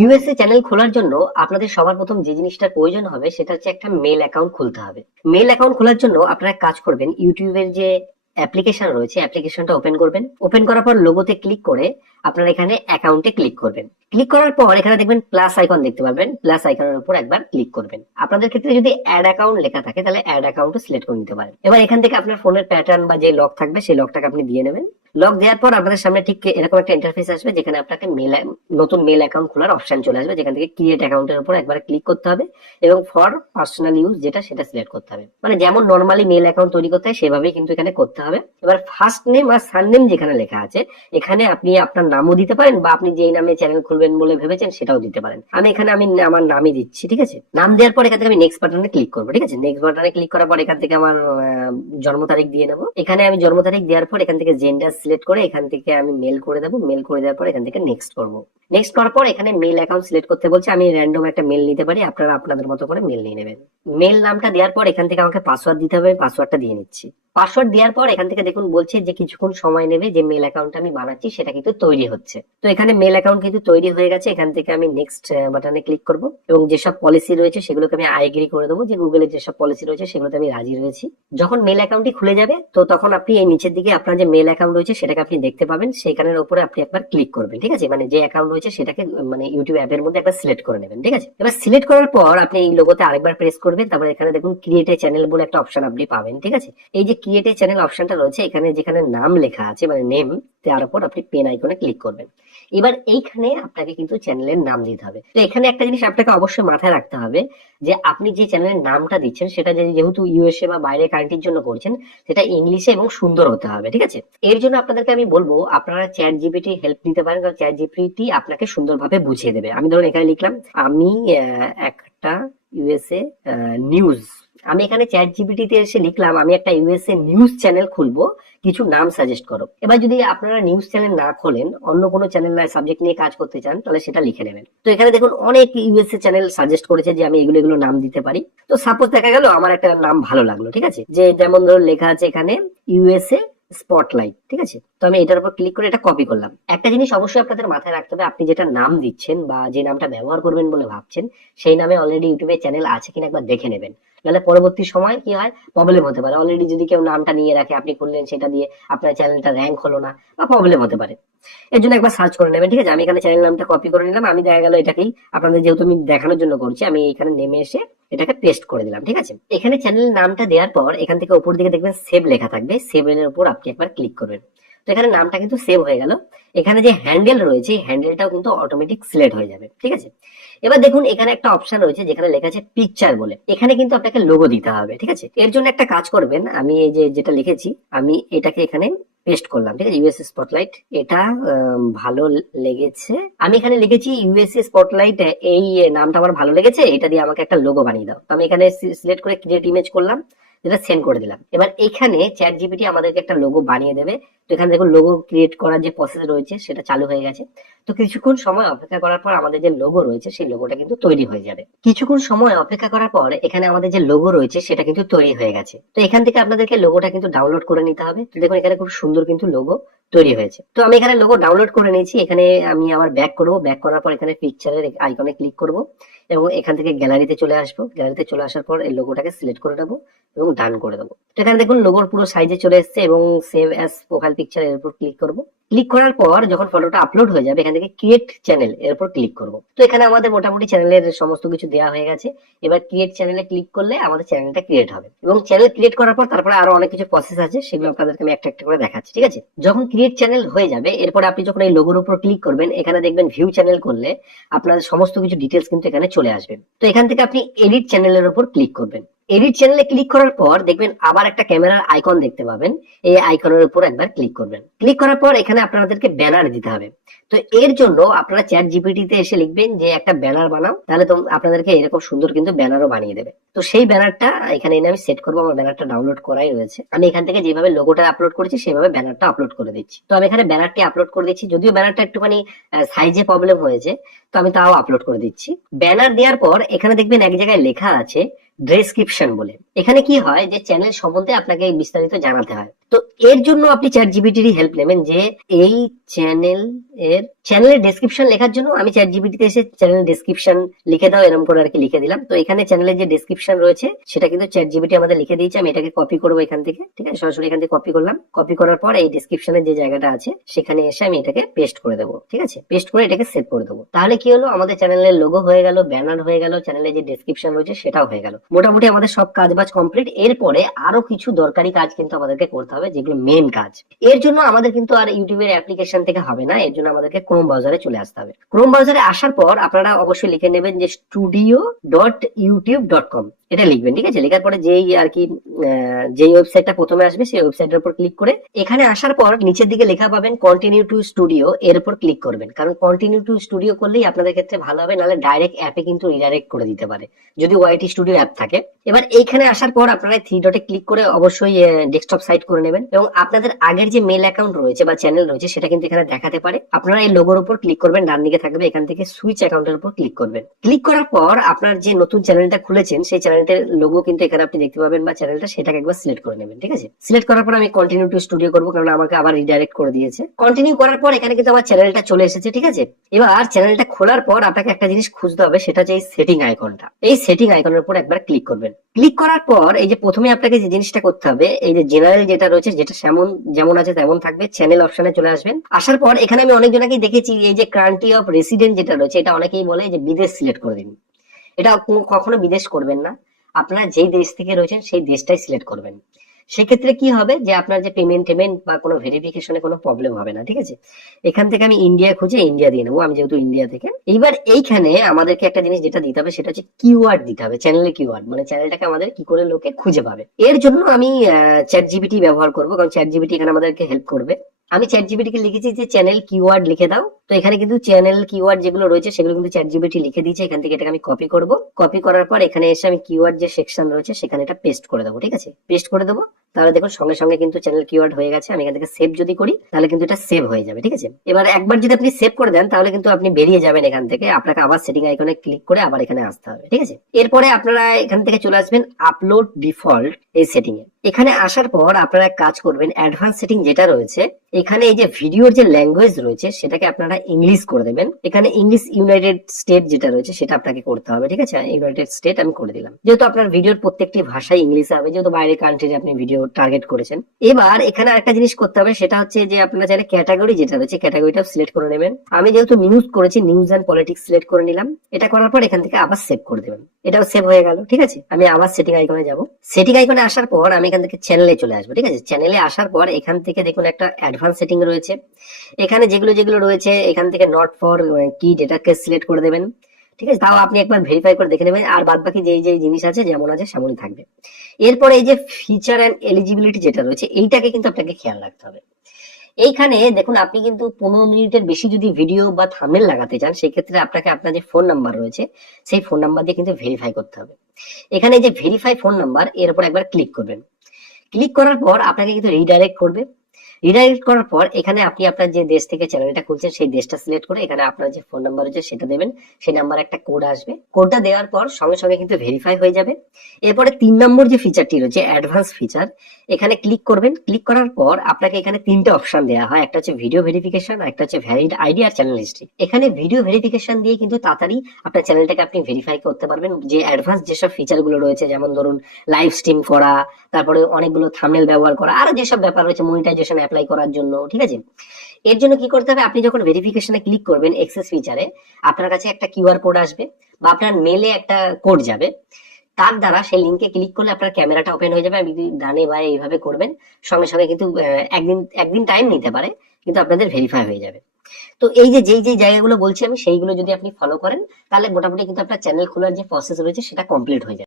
USA channel খোলার জন্য আপনাদের সবার প্রথম যে জিনিসটার প্রয়োজন হবে সেটা হচ্ছে একটা মেল অ্যাকাউন্ট খুলতে হবে। মেল অ্যাকাউন্ট খোলার জন্য আপনারা এক কাজ করবেন, ইউটিউবের যে অ্যাপ্লিকেশন রয়েছে অ্যাপ্লিকেশনটা ওপেন করবেন। ওপেন করার পর লোগোতে ক্লিক করে আপনারা এখানে অ্যাকাউন্টে ক্লিক করবেন। ক্লিক করার পর এখানে দেখবেন প্লাস আইকন দেখতে পারবেন, প্লাস আইকনের উপর একবার ক্লিক করবেন। আপনাদের ক্ষেত্রে যদি অ্যাড অ্যাকাউন্ট লেখা থাকে তাহলে অ্যাড অ্যাকাউন্টও সিলেক্ট করে নিতে পারেন। এবার এখান থেকে আপনার ফোনের প্যাটার্ন বা যে লক থাকবে সেই লকটাকে আপনি দিয়ে নেবেন। লক দেওয়ার পর আপনাদের সামনে ঠিক এরকম একটা ইন্টারফেস আসবে যেখানে আপনাকে নতুন মেল অ্যাকাউন্ট খোলার অপশন চলে আসবে, যেখান থেকে ক্রিয়েট অ্যাকাউন্টের উপর একবার ক্লিক করতে হবে এবং ফর পার্সোনাল ইউজ যেটা সেটা সিলেক্ট করতে হবে। মানে যেমন নর্মালি মেল অ্যাকাউন্ট তৈরি করতে হয় সেভাবেই কিন্তু এখানে করতে হবে। এবার ফার্স্ট নেম আর সারনেম যেখানে লেখা আছে এখানে আপনি আপনার নামও দিতে পারেন বা আপনি যেই নামে চ্যানেল খুলবেন বলে ভেবেছেন সেটাও দিতে পারেন। আমি আমার নামই দিচ্ছি, ঠিক আছে। নাম দেওয়ার পর এখান থেকে আমি নেক্সট বাটনে ক্লিক করবো, ঠিক আছে। নেক্সট বাটনে ক্লিক করার পর এখান থেকে আমার জন্ম তারিখ দিয়ে নেবো। এখানে আমি জন্ম তারিখ দেওয়ার পর এখান থেকে জেন্ডার সিলেক্ট করে এখান থেকে আমি মেল করে দেবো। মেল করে দেওয়ার পর এখান থেকে নেক্সট করবো। নেক্সট করার পর এখানে মেল অ্যাকাউন্ট সিলেক্ট করতে বলছে, আমি র্যান্ডম একটা মেল নিতে পারি, আপনারা আপনাদের মতো করে মেল নিয়ে নেবেন। মেল নামটা দেওয়ার পর এখান থেকে আমাকে পাসওয়ার্ড দিতে হবে, পাসওয়ার্ডটা দিয়ে নিচ্ছি। পাসওয়ার্ড দেওয়ার পর এখান থেকে দেখুন বলছে যে কিছুক্ষণ সময় নেবে, যে মেল অ্যাকাউন্টটা আমি বানাচ্ছি সেটা কিন্তু তৈরি হচ্ছে। তো এখানে মেল অ্যাকাউন্ট কিন্তু তৈরি হয়ে গেছে। এখান থেকে আমি নেক্সট বাটনে ক্লিক করব এবং যেসব পলিসি রয়েছে সেগুলোকে আমি আই এগ্রি করে দেবো, যে গুগলের যেসব পলিসি রয়েছে সেগুলোতে আমি রাজি রয়েছি। যখন মেল অ্যাকাউন্টটি খুলে যাবে তো তখন আপনি এই নিচের দিকে আপনার যে মেল অ্যাকাউন্ট রয়েছে সেটাকে আপনি দেখতে পাবেন, সেইখানের উপরে আপনি একবার ক্লিক করবেন, ঠিক আছে। মানে যে অ্যাকাউন্ট রয়েছে সেটাকে মানে ইউটিউব অ্যাপের মধ্যে একবার সিলেক্ট করে নেবেন, ঠিক আছে। এবার সিলেক্ট করার পর আপনি এই লোগোতে আরেকবার প্রেস করবেন, তারপর এখানে দেখুন ক্রিয়েট এ চ্যানেল বলে একটা অপশন আপনি পাবেন, ঠিক আছে। এই যে ক্রিয়েট এ চ্যানেল অপশনটা রয়েছে এখানে যেখানে নাম লেখা আছে মানে নেম, তার উপর আপনি পেন আইকনে ক্লিক করবেন। এবার এইখানে আপনাকে কিন্তু চ্যানেলের নাম দিতে হবে। তো এখানে একটা জিনিস আপনাকে অবশ্যই মাথায় রাখতে হবে যে আপনি যে চ্যানেলের নামটা দিচ্ছেন সেটা যেহেতু ইউএসএ বা বাইরের কান্ট্রির জন্য করছেন সেটা ইংলিশে এবং সুন্দর হতে হবে, ঠিক আছে। এর জন্য আপনাদেরকে আমি বলবো আপনারা চ্যাট জিপিটি হেল্প নিতে পারেন, কারণ চ্যাট জিপিটি আপনাকে সুন্দরভাবে বুঝিয়ে দেবে। আমি ধরুন এখানে লিখলাম আমি একটা ইউএসএ নিউজ। আমি এখানে চ্যাট জিপিটিতে এসে লিখলাম আমি একটা ইউএসএ নিউজ চ্যানেল খুলবো, কিছু নাম সাজেস্ট করো। এবার যদি আপনারা নিউজ চ্যানেল না খোলেন, অন্য কোনো চ্যানেল সাবজেক্ট নিয়ে কাজ করতে চান তাহলে সেটা লিখে নেবেন। তো এখানে দেখুন অনেক ইউএসএ চ্যানেল সাজেস্ট করেছে যে আমি এগুলো নাম দিতে পারি। তো সাপোজ দেখা গেল আমার একটা নাম ভালো লাগলো, ঠিক আছে, যে যেমন ধরুন লেখা আছে এখানে ইউএসএ স্পটলাইট, ঠিক আছে। তো আমি এটার উপর ক্লিক করে এটা কপি করলাম। একটা জিনিস অবশ্যই আপনাদের মাথায় রাখতে হবে, আপনি যেটা নাম দিচ্ছেন বা যে নামটা ব্যবহার করবেন বলে ভাবছেন সেই নামে অলরেডি ইউটিউবে চ্যানেল আছে কিনা একবার দেখে নেবেন, নাহলে পরবর্তী সময় কি হয় প্রবলেম হতে পারে। অলরেডি যদি কেউ নামটা নিয়ে রাখে, আপনি খুললেন সেটা দিয়ে আপনার চ্যানেলটা র্যাঙ্ক হলো না বা প্রবলেম হতে পারে। এর জন্য একবার সার্চ করে নেবেন, ঠিক আছে। আমি এখানে চ্যানেল নামটা কপি করে নিলাম। আমি দেখা গেল এটাকেই আপনাদের যেহেতু আমি দেখানোর জন্য করছি, আমি এখানে নেমে এসে এটাকে পেস্ট করে দিলাম, ঠিক আছে। এখানে চ্যানেলের নামটা দেওয়ার পর এখান থেকে উপর দিকে দেখবেন সেভ লেখা থাকবে, সেভ এর উপর আপনি একবার ক্লিক করবেন। তো এখানে নামটা কিন্তু সেভ হয়ে গেল। এখানে যে হ্যান্ডেল রয়েছে এই হ্যান্ডেলটাও কিন্তু অটোমেটিক সিলেক্ট হয়ে যাবে, ঠিক আছে। এবার দেখুন এখানে একটা অপশন রয়েছে যেখানে লেখা আছে পিকচার বলে, এখানে কিন্তু আপনাকে লোগো দিতে হবে, ঠিক আছে। এর জন্য একটা কাজ করবেন, আমি এই যে যেটা লিখেছি আমি এটাকে এখানে পেস্ট করলাম, ঠিক আছে। ইউএসএ স্পটলাইট এটা ভালো লেগেছে, আমি এখানে লিখেছি ইউএসএ স্পটলাইট, এই নামটা আমার ভালো লেগেছে, এটা দিয়ে আমাকে একটা লোগো বানিয়ে দাও। তো আমি এখানে সিলেক্ট করে ক্রিয়েট ইমেজ করলাম, যেটা সেন্ড করে দিলাম। এবার এখানে চ্যাট জিপিটি আমাদেরকে একটা লোগো বানিয়ে দেবে। তো এখানে দেখুন লোগো ক্রিয়েট করার যে প্রসেস রয়েছে সেটা চালু হয়ে গেছে। তো কিছুক্ষণ সময় অপেক্ষা করার পর আমাদের যে লোগো রয়েছে সেই লোগোটা কিন্তু তৈরি হয়ে যাবে। কিছুক্ষণ সময় অপেক্ষা করার পর এখানে আমাদের যে লোগো রয়েছে সেটা কিন্তু তৈরি হয়ে গেছে। তো এখান থেকে আপনাদেরকে লোগোটা কিন্তু ডাউনলোড করে নিতে হবে। তো দেখুন এখানে খুব সুন্দর কিন্তু লোগো তৈরি হয়েছে। তো আমি এখানে লোগো ডাউনলোড করে নিয়েছি। এখানে আমি আবার ব্যাক করবো, ব্যাক করার পর এখানে পিকচারের আইকনে ক্লিক করব এবং এখান থেকে গ্যালারিতে চলে আসবো। গ্যালারিতে চলে আসার পর এই লোগোটাকে সিলেক্ট করে নেবো এবং ডান করে দেবো। তো এখানে দেখুন লোগোর পুরো সাইজে চলে এসেছে এবং সেভ অ্যাজ প্রোফাইল পিকচার এর উপর ক্লিক করব। ক্লিক করার পর যখন ফটোটা আপলোড হয়ে যাবে এখান থেকে ক্রিয়েট চ্যানেল এর উপর ক্লিক করব। তো এখানে আমাদের মোটামুটি চ্যানেলের সমস্ত কিছু দেওয়া হয়ে গেছে। এবার ক্রিয়েট চ্যানেলে ক্লিক করলে আমাদের চ্যানেলটা ক্রিয়েট হবে এবং চ্যানেল ক্রিয়েট করার পর তারপরে আরো অনেক কিছু প্রসেস আছে, সেগুলো আপনাদেরকে আমি একটা একটা করে দেখাচ্ছি, ঠিক আছে। যখন ক্রিয়েট চ্যানেল হয়ে যাবে এরপরে আপনি যখন এই লোগোর উপর ক্লিক করবেন এখানে দেখবেন ভিউ চ্যানেল করলে আপনার সমস্ত কিছু ডিটেলস কিন্তু এখানে চলে আসবে। তো এখান থেকে আপনি এডিট চ্যানেলের উপর ক্লিক করবেন। এডিট চ্যানেলে ক্লিক করার পর দেখবেন আবার একটা ক্যামেরার আইকন দেখতে পাবেন, এই আইকনের উপর একবার ক্লিক করবেন। ক্লিক করার পর এখানে আপনাদেরকে ব্যানার দিতে হবে। তো এর জন্য আপনারা চ্যাট জিপিটিতে এসে লিখবেন যে একটা ব্যানার বানাও, তাহলে তো আপনাদেরকে এরকম সুন্দর কিন্তু ব্যানারও বানিয়ে দেবে। তো সেই ব্যানারটা এখানে এনে আমি সেট করবো। আমার ব্যানারটা ডাউনলোড করাই রয়েছে, আমি এখান থেকে যেভাবে লোগোটা আপলোড করেছি সেভাবে ব্যানারটা আপলোড করে দিচ্ছি। তো আমি এখানে ব্যানারটি আপলোড করে দিচ্ছি, যদিও ব্যানারটা একটুখানি সাইজে প্রবলেম হয়েছে, তো আমি তাও আপলোড করে দিচ্ছি। ব্যানার দেওয়ার পর এখানে দেখবেন এক জায়গায় লেখা আছে ডেসক্রিপশন বলে। এখানে কি হয় যে চ্যানেল সম্বন্ধে আপনাকে বিস্তারিত জানাতে হয়। তো এর জন্য আপনি চ্যাট জিপিটির হেল্প নেবেন, যে এই চ্যানেলের ডেসক্রিপশন লেখার জন্য আমি চ্যাট জিপিটিতে এসে চ্যানেল ডেসক্রিপশন লিখে দাও এরকম করে আর কি লিখে দিলাম। তো এখানে চ্যানেলের যে ডেসক্রিপশন রয়েছে সেটা কিন্তু চ্যাট জিপিটি আমাদের লিখে দিয়েছে। আমি এটাকে কপি করবো এখান থেকে, ঠিক আছে, সরাসরি এখান থেকে কপি করলাম। কপি করার পর এই ডেসক্রিপশনের যে জায়গাটা আছে সেখানে এসে আমি এটাকে পেস্ট করে দেবো, ঠিক আছে, পেস্ট করে এটাকে সেভ করে দেবো। তাহলে কি হলো, আমাদের চ্যানেলের লোগো হয়ে গেল, ব্যানার হয়ে গেল, চ্যানেলের যে ডেসক্রিপশন রয়েছে সেটাও হয়ে গেল। মোটামুটি আমাদের সব কাজ বাজ কমপ্লিট। এরপরে আরো কিছু দরকারি কাজ কিন্তু আমাদেরকে করতে হবে, যেগুলো মেন কাজ। এর জন্য আমাদের কিন্তু আর ইউটিউবের অ্যাপ্লিকেশন থেকে হবে না, এর জন্য আমাদেরকে ক্রোম ব্রাউজারে চলে আসতে হবে। ক্রোম ব্রাউজারে আসার পর আপনারা অবশ্যই লিখে নেবেন যে studio.youtube.com, এটা লিখবেন, ঠিক আছে। লেখার পরে যেই আর কি যেই ওয়েবসাইটটা প্রথমে আসবে সেই ওয়েবসাইটের উপর ক্লিক করে এখানে আসার পর নিচের দিকে লেখা পাবেন কন্টিনিউ টু স্টুডিও, এর উপর ক্লিক করবেন। কারণ কন্টিনিউ টু স্টুডিও করলেই আপনাদের ক্ষেত্রে ভালো হবে, নাহলে ডাইরেক্ট অ্যাপে কিন্তু রিডাইরেক্ট করে দিতে পারে যদি ওয়াইটি স্টুডিও অ্যাপ থাকে। এবার এইখানে আসার পর আপনারা থ্রি ডটে ক্লিক করে অবশ্যই ডেস্কটপ সাইট করে নেবেন, এবং আপনাদের আগের যে মেল অ্যাকাউন্ট রয়েছে বা চ্যানেল রয়েছে সেটা কিন্তু এখানে দেখাতে পারে। আপনারা এই লোগোর উপর ক্লিক করবেন, ডান দিকে থাকবে, এখান থেকে সুইচ অ্যাকাউন্টের উপর ক্লিক করবেন। ক্লিক করার পর আপনার যে নতুন চ্যানেলটা খুলেছেন সেই চ্যানেলটার লোগো কিন্তু এখানে আপনি দেখতে পাবেন, বা চ্যানেলটা সেটাকে একবার সিলেক্ট করে নেবেন, ঠিক আছে। সিলেক্ট করার পর আমি কন্টিনিউ টু স্টুডিও করবো, কারণ আমাকে আবার রিডাইরেক্ট করে দিয়েছে। কন্টিনিউ করার পর এখানে কিন্তু আমার চ্যানেলটা চলে এসেছে, ঠিক আছে। এবার চ্যানেলটা খোলার পর আপনাকে একটা জিনিস খুঁজতে হবে, সেটা হচ্ছে এই সেটিং আইকনটা। এই সেটিং আইকনের উপর একবার ক্লিক করবেন। ক্লিক করার পর এই যে প্রথমে আপনাকে যে জিনিসটা করতে হবে, এই যে জেনারেল যেটা রয়েছে, যেটা যেমন আছে তেমন থাকবে, চ্যানেল অপশনে চলে আসবেন। আসার পর এখানে আমি অনেকজনকেই দেখেছি এই যে কান্ট্রি অফ রেসিডেন্ট যেটা রয়েছে, এটা অনেকেই বলে যে বিদেশ সিলেক্ট করে দিন। এটা কখনো বিদেশ করবেন না, আপনারা যেই দেশ থেকে রয়েছেন সেই দেশটাই সিলেক্ট করবেন। সেক্ষেত্রে কি হবে যে আপনার যে পেমেন্ট বা কোনো ভেরিফিকেশনে কোনো প্রবলেম হবে না, ঠিক আছে। এখান থেকে আমি ইন্ডিয়া খুঁজে ইন্ডিয়া দিয়ে নেবো, আমি যেহেতু ইন্ডিয়া থেকে। এইবার এইখানে আমাদেরকে একটা জিনিস যেটা দিতে হবে সেটা হচ্ছে কিওয়ার্ড দিতে হবে, চ্যানেলের কিওয়ার্ড, মানে চ্যানেলটাকে আমাদের কি করে লোকে খুঁজে পাবে। এর জন্য আমি চ্যাট জিপিটি ব্যবহার করবো, কারণ চ্যাট জিপিটি এখানে আমাদেরকে হেল্প করবে। আমি চ্যাট জিপিটি কে লিখেছি যে চ্যানেল কিওয়ার্ড লিখে দাও। তো এখানে কিন্তু চ্যানেল কিওয়ার্ড যেগুলো রয়েছে সেগুলো কিন্তু চ্যাট জিপিটি লিখে দিয়েছে। এখান থেকে এটাকে আমি কপি করব, কপি করার পর এখানে এসে আমি কিওয়ার্ড যে সেকশন রয়েছে সেখানে এটা পেস্ট করে দেবো, ঠিক আছে। পেস্ট করে দেবো, তাহলে দেখুন সঙ্গে সঙ্গে কিন্তু চ্যানেল কিওয়ার্ড হয়ে গেছে। আমি এখান থেকে সেভ যদি করি তাহলে কিন্তু এটা সেভ হয়ে যাবে, ঠিক আছে। এবার একবার যদি আপনি সেভ করে দেন তাহলে কিন্তু আপনি বেরিয়ে যাবেন এখান থেকে, আপনাকে আবার সেটিং আইকনে ক্লিক করে আবার এখানে আসতে হবে, ঠিক আছে। এরপরে আপনারা এখান থেকে চলে আসবেন আপলোড ডিফল্ট এই সেটিং এ। এখানে আসার পর আপনারা কাজ করবেন অ্যাডভান্স সেটিং যেটা রয়েছে, এখানে এই যে ভিডিওর যে ল্যাঙ্গুয়েজ রয়েছে সেটাকে আপনারা ইংলিশ করে দেবেন। এখানে ইংলিশ ইউনাইটেড স্টেট যেটা রয়েছে সেটা আপনাকে করতে হবে, ঠিক আছে। ইউনাইটেড স্টেট আমি করে দিলাম, যেহেতু আপনার ভিডিওর প্রত্যেকটি ভাষায় ইংলিশে হবে, যেহেতু বাইরের কান্ট্রিতে আপনি ভিডিও টার্গেট করেছেন। এবার এখানে একটা জিনিস করতে হবে, সেটা হচ্ছে যে আপনারা চাইলে ক্যাটাগরি যেটা রয়েছে ক্যাটাগরিটাও সিলেক্ট করে নেবেন। আমি যেহেতু নিউজ করেছি, নিউজ এন্ড পলিটিক্স সিলেক্ট করে নিলাম। এটা করার পর এখান থেকে আবার সেভ করে দেবেন, এটাও সেভ হয়ে গেল, ঠিক আছে। আমি আবার সেটিং আইকনে যাব। সেটিং আইকনে আসার পর আমি এখান থেকে চ্যানেলে চলে আসবো, ঠিক আছে। চ্যানেলে আসার পর এখান থেকে দেখুন একটা অ্যাডভান্স সেটিং রয়েছে। এখানে যেগুলো রয়েছে এখান থেকে নট ফর কি এটাকে সিলেক্ট করে দেবেন, ঠিক আছে। তাও আপনি একবার ভেরিফাই করে দেখে নেবেন, আর বাদ বাকি যেই জিনিস আছে যেমন আছে সেমনই থাকবে। এরপরে এই যে ফিচার এন্ড এলিজিবিলিটি যেটা রয়েছে এইটাকে কিন্তু আপনাকে খেয়াল রাখতে হবে। এইখানে দেখুন আপনি কিন্তু 15 মিনিটের বেশি যদি ভিডিও বা থাম্বনেল লাগাতে চান সেই ক্ষেত্রে আপনাকে আপনার যে ফোন নাম্বার রয়েছে সেই ফোন নাম্বার দিয়ে কিন্তু ভেরিফাই করতে হবে। এখানে যে ভেরিফাই ফোন নাম্বার এর উপর একবার ক্লিক করবেন। ক্লিক করার পর আপনাকে কিন্তু রিডাইরেক্ট করবে। রিডাইরেক্ট করার পর এখানে আপনি আপনার যে দেশ থেকে চ্যানেলটা খুলছেন সেই দেশটা সিলেক্ট করে এখানে আপনার যে ফোন নাম্বার রয়েছে সেটা দেবেন। সেই নাম্বারে একটা কোড আসবে, কোডটা দেওয়ার পর সঙ্গে সঙ্গে কিন্তু ভেরিফাই হয়ে যাবে। এরপরে 3 নম্বর যে ফিচারটি রয়েছে অ্যাডভান্স ফিচার, এখানে ক্লিক করবেন। ক্লিক করার পর আপনাকে এখানে 3টে অপশন দেওয়া হয়, একটা হচ্ছে ভিডিও ভেরিফিকেশন, একটা হচ্ছে ভ্যালিড আইডি আর চ্যানেল হিস্ট্রি। এখানে ভিডিও ভেরিফিকেশন দিয়ে কিন্তু তাড়াতাড়ি আপনার চ্যানেলটাকে আপনি ভেরিফাই করতে পারবেন। যে অ্যাডভান্স যেসব ফিচার গুলো রয়েছে, যেমন ধরুন লাইভ স্ট্রিম করা, তারপরে অনেকগুলো থাম্বনেল ব্যবহার করা, আরো যেসব ব্যাপার রয়েছে মনিটাইজেশন অ্যাপ্লাই করার জন্য, ঠিক আছে। এর জন্য কি করতে হবে, আপনি যখন ভেরিফিকেশনে ক্লিক করবেন এক্সেস ফিচারে আপনার কাছে একটা কিউআর কোড আসবে বা আপনার মেলে একটা কোড যাবে, তার দ্বারা সেই লিঙ্কে ক্লিক করলে আপনার ক্যামেরাটা ওপেন হয়ে যাবে। আপনি ডানে বায়ে এইভাবে করবেন, সঙ্গে সঙ্গে কিন্তু একদিন টাইম নিতে পারে, কিন্তু আপনাদের ভেরিফাই হয়ে যাবে। তো এই যে যেই জায়গাগুলো বলছি আমি সেইগুলো যদি আপনি ফলো করেন তাহলে মোটামুটি কিন্তু আপনার চ্যানেল খোলার যে প্রসেস রয়েছে সেটা কমপ্লিট হয়ে যাবে।